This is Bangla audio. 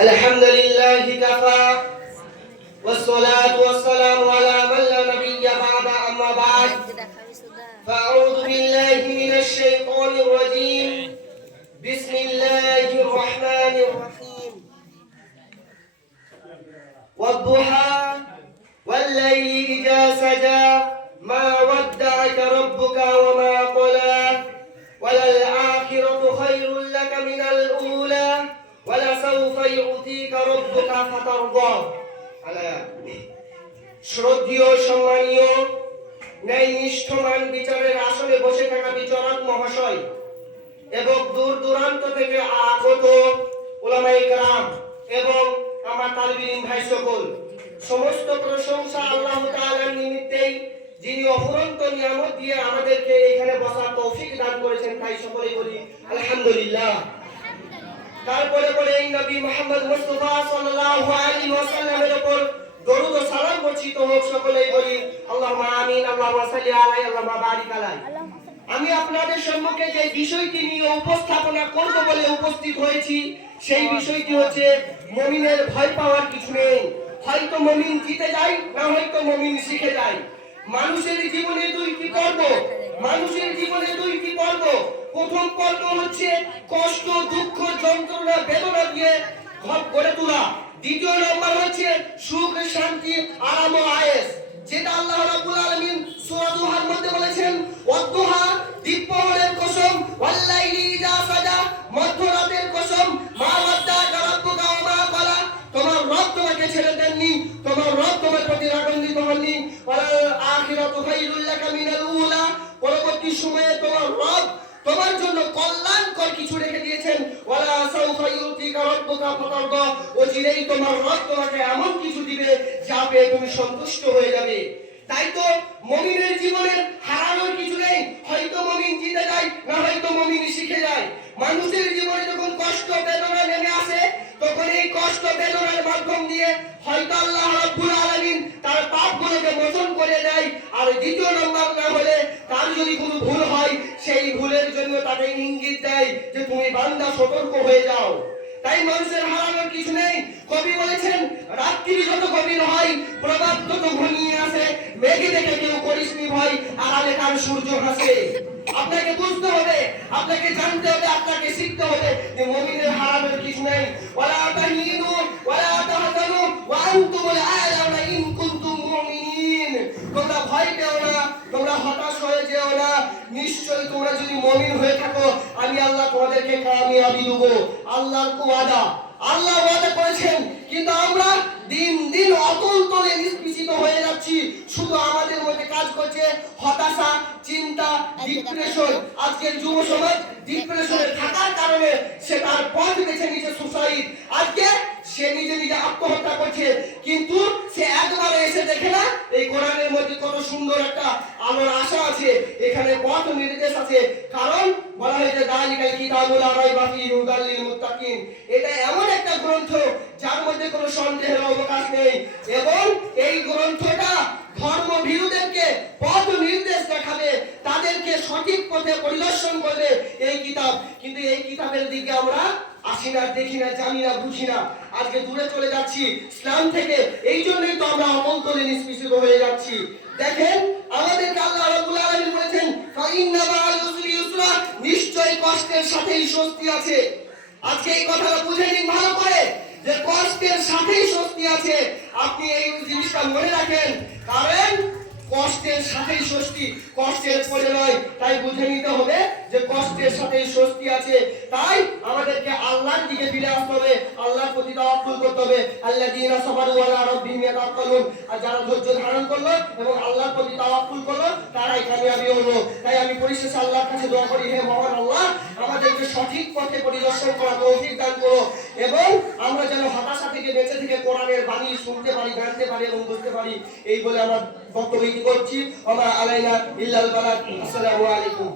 الحمد لله كفى والصلاة والسلام على من لا نبي بعد أما بعد فأعوذ بالله من الشيطان الرجيم بسم الله الرحمن الرحيم والضحى والليل إذا سجى ما ودعك ربك وما قلى وللآخرة خير لك من الأولى ولسوف يعطيك ربك فترضى শ্রদ্ধেয় সম্মানীয় ন্যায়নিষ্ঠমান বিচারের আসনে বসে থাকা বিচারক মহাশয় এবং দূর দূরান্ত থেকে আগত উলামায়ে কেরাম এবং আমার তালিবে ইলম ভাই সকল, সমস্ত প্রশংসা আল্লাহ তাআলার নিমিত্তেই, যিনি অফুরন্ত নিয়ামত দিয়ে আমাদেরকে এখানে বসার তৌফিক দান করেছেন। তাই সকলেই বলি আলহামদুলিল্লাহ। তারপরে বলে এই নবী মুহাম্মদ মুস্তাফা সাল্লাল্লাহু আলাইহি ওয়াসাল্লামের উপর দরুদ ও সালাম বর্ষিত হোক। সকলেই বলি আল্লাহুম্মা আমিন, আল্লাহুম্মা সাল্লি আলাইহি, আল্লাহুম্মা বারিক আলাইহি। আমি আপনাদের সম্মুখে যে বিষয়টি নিয়ে উপস্থাপনা করব বলে উপস্থিত হয়েছি, সেই বিষয়টি হচ্ছে মুমিনের ভয় পাওয়ার কিছু নেই। হয়তো মুমিন জিতে যায়, না হয়তো মুমিন শিখে যায়। মানুষের জীবনে দুইটি পর্ব, মানুষের জীবনে দুইটি পর্ব। প্রথম পর্ব হচ্ছে কষ্ট, দুঃখ, যন্ত্রণা, বেদনা দিয়ে ঘর গড়ে তোলা। দ্বিতীয় নম্বর হচ্ছে সুখ, শান্তি, আরাম ও আয়েশ, যেটা আল্লাহ রাব্বুল আলামিন সূরা দুহার মধ্যে বলেছেন, ওয়াদ-দুহা, দ্বীপহরের কসম, ওয়াল-লাইলি ইযা সাজা, মধ্যরাতের কসম, মা ওয়াদ্দাকা রাব্বুকা ওয়া মা ক্বালা, তোমার রব তোমাকে ছেড়ে দেননি, তোমার রব তোমার প্রতি রাগান্বিত হননি। ওয়াল আখিরাতু খায়রুল লাকা মিনাল উলা, পরবর্তী সময়ে তোমার রব তোমার জন্য কল্যাণকর কিছু রেখে দিয়েছেন। ওয়ালা সাউফা ইউতিকা রাব্বুকা ফাতারদা, অচিরেই তোমার রব তোমাকে এমন কিছু দিবে যা পেয়ে তুমি সন্তুষ্ট হয়ে যাবে। তাই তো মুমিনের জীবনে হারানোর কিছু নেই। হয়তো মুমিন জিতে যায়, না হয়তো মুমিন শিখে যায়। মানুষের জীবনে যখন কষ্ট বেদনা নেমে আসে, তখন এই কষ্ট বেদনার মাধ্যম দিয়ে হয়তো আল্লাহ রাব্বুল আলামিন তার পাপগুলোকে মোচন করে দেয়। আর দ্বিতীয় নম্বর না হলে তার যদি কোনো ভুল হয়, সেই ভুলের জন্য তাকে ইঙ্গিত দেয় যে তুমি বান্দা সতর্ক হয়ে যাও। তাই মানুষের হারানোর কিছু নেই। কবি বলেছেন, রাত্রি যত গভীর হয়, প্রভাত তত ঘনিয়ে আসে, মেঘে দেখে কেউ করিসনি ভয়, আড়ালে কার সূর্য হাসে। আপনাকে বুঝতে হবে, আপনাকে জানতে হবে, আপনাকে শিখতে হবে যে মুমিনের হারানোর কিছু নেই। ওয়ালা তাহিনু ওয়ালা তাহজানু ওয়া আনতুমুল আ'লাউনা ইন কুনতুম মুমিনিন। তোমরা ভয় পেও না, তোমরা হতাশ হয়ে যেও না। নিশ্চয়ই তোমরা যদি মুমিন হয়ে থাকো, আমি আল্লাহ তোমাদেরকে কামিয়াবি দেব। আল্লাহর ওয়াদা, আল্লাহ ওয়াদা করেছেন, কিন্তু আমরা দিন দিন অতল তলে নিষ্পিষিত হয়ে যাচ্ছি। শুধু আমাদের মধ্যে কাজ করছে হতাশা, চিন্তা, ডিপ্রেশন। আজকের যুব সমাজ ডিপ্রেশনে থাকার কারণে সে তার পথ বেছে নিয়েছে সুসাইড। আজকে সে নিজে নিজে আত্মহত্যা করছে, কিন্তু সে একবারে এসে দেখে না এই কোরআনের মধ্যে কত সুন্দর একটা আলোর আশা আছে, এখানে পথ নির্দেশ আছে। কারণ বলা হয়েছে যালিকাল কিতাবুল লা রাইবা ফীহি হুদাল লিল মুত্তাকিন। এটা এমন একটা গ্রন্থ যার মধ্যে কোনো সন্দেহের অবকাশ নেই, এবং এই গ্রন্থটা ধর্মভীরুদেরকে পথ নির্দেশ দেখাবে, তাদেরকে সঠিক পথে পরিদর্শন করবে এই কিতাব। কিন্তু এই কিতাবের দিকে আমরা আসি না, দেখি না, জানি না, বুঝি না। আজকে দূরে চলে যাচ্ছি ইসলাম থেকে। এই জন্যই তো আমরা অমল তলে নিষ্পিষিত হয়ে যাচ্ছি। দেখেন, আমাদেরকে আল্লাহ রাব্বুল আলামিন বলেছেন, ফাইন্না মা'আল উসরি ইউসরা, নিশ্চয়ই কষ্টের সাথেই স্বস্তি আছে। আজকে এই কথাটা বুঝে নিন ভালো করে, যে কষ্টের সাথেই স্বস্তি আছে। আপনি এই জিনিসটা মনে রাখেন, কারণ কষ্টের সাথেই স্বস্তি, কষ্টের পরে নয়। তাই বুঝে নিতে হবে যে কষ্টের সাথেই স্বস্তি আছে। তাই আমাদেরকে আল্লাহর দিকে ফিরে আসতে হবে, আল্লাহর প্রতি তাওয়াক্কুল করতে হবে। আল্লাযীনা সাবারু আলা রাব্বিহিম ইয়াতাওয়াক্কালুন, আর যারা ধৈর্য ধারণ করলো এবং আল্লাহর প্রতি তাওয়াক্কুল করলো, তারাই কামিয়াবি হলো। তাই আমি পরিশেষে আল্লাহর কাছে দোয়া করি, হে মহান আল্লাহ, আমাদেরকে সঠিক পথে পরিদর্শন করার তৌফিক দান করো, এবং আমরা যেন হতাশা থেকে বেঁচে থেকে কোরআনের বাণী শুনতে পারি, জানতে পারি এবং বুঝতে পারি। এই বলে আমার বক্তব্য করছি। ওয়া মা আলাইনা ইল্লাল বালাগ। আসসালামু আলাইকুম।